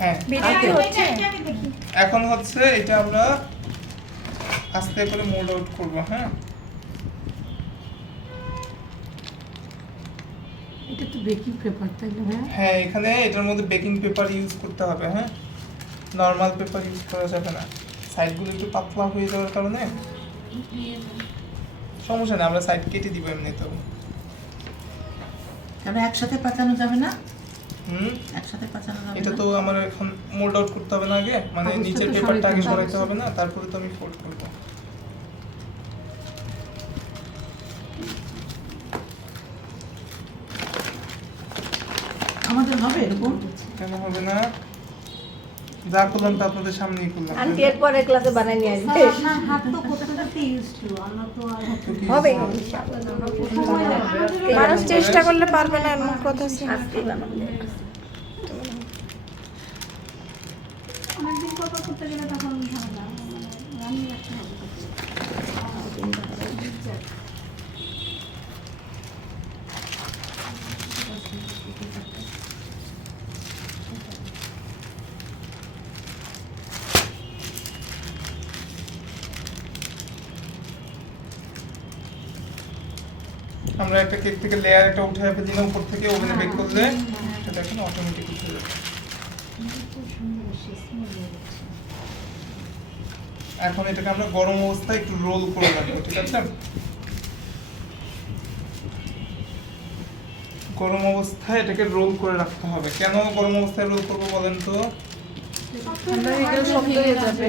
হ্যাঁ এখন হচ্ছে এটা আমরা আস্তে করে মোল্ড আউট করব। হ্যাঁ এটা তো বেকিং পেপার তাই না? হ্যাঁ এখানে এটার মধ্যে বেকিং পেপার ইউজ করতে হবে। হ্যাঁ নরমাল পেপার ইউজ করা যাবে না, সাইডগুলো একটু পাতলা হয়ে যাওয়ার কারণে সমস্যা নেই, আমরা সাইড কেটে দিব এমনিতেও। তবে একসাথে পাচানো যাবে না? হুম একসাথে পাচানো যাবে এটা না? তো আমার এখন মোল্ড আউট করতে হবে না আগে, মানে কাগজটা নিচের তো পেপারটা আগে সরাইতে সরাইতে হবে না, তারপরে তো আমি ফোল্ড করব। আমাদের হবে এরকম? কেন হবে না? যা করলাম তা আপনাদের সামনেই করলাম। আন্টি এরপরে ক্লাসে বানাই নিয়ে আসবে। আপনার হাত তো করতে করতে ইউজ ছিল, আমরা তো আর হবে মানুষ চেষ্টা করলে পারবে না এমন কথা আছে। আজকেই বানাবো। অনেকদিন পর করতে গেলে তখন ঝামেলা, রান্না রাখতে হবে। আমরা একটা কেক থেকে লেয়ার একটা উঠে ফেলি না উপর থেকে, ওভেনে বেক করলে এটা দেখেন অটোমেটিক উঠে যাবে। এখন এটাকে আমরা গরম অবস্থায় একটু রোল করে রাখবো, ঠিক আছে? গরম অবস্থায় এটাকে রোল করে রাখতে হবে। কেন গরম অবস্থায় রোল করবো বলেন তো? ঠান্ডা হয়ে গেলে শক্ত হয়ে যাবে,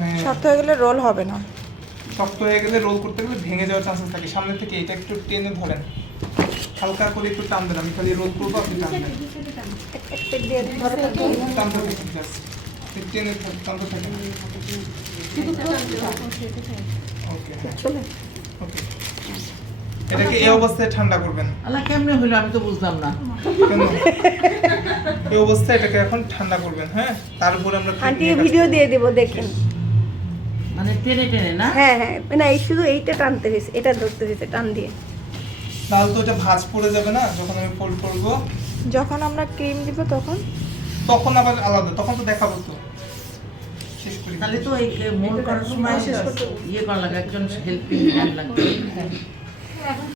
হ্যাঁ, শক্ত হয়ে গেলে রোল হবে না। শক্ত হয়ে গেলে রোল করতে গেলে ভেঙে যাওয়ার চান্সেস থাকে। সামনে থেকে এটা একটু টেনে ধরেন, হালকা করে একটু টান দেন, আমি খালি রোল করবো, আপনি টান দেন। এক দিয়ে ধরে থাকি। টানতে থাকেন জাস্ট, টেনে টানতে থাকেন। ওকে চলে ওকে, এটাকে এই অবস্থায় ঠান্ডা করবেন। আল্লাহ কেমনে হইলো আমি তো বুঝলাম না। কেন? এই অবস্থায় এটাকে এখন ঠান্ডা করবেন। হ্যাঁ তারপর আমরা কেক আন্টি নিয়ে কাজ ভিডিও করব। দিয়ে দেবো দেখেন। মানে টেনে টেনে না? হ্যাঁ হ্যাঁ না এই শুধু এইটা টানতে হয়েছে, এটা ধরতে হয়েছে টান দিয়ে। তাহলে তো এটা ভাঁজ পড়ে যাবে না যখন আমি ফোল্ড করব, যখন আমরা ক্রিম দিব তখন তখন আবার আলাদা, তখন তো দেখাবো তো। শেষ করি তাহলে তো এই মোল করার সময় ইয়ে করা লাগে, একজন হেল্পিং হ্যান্ড লাগবে।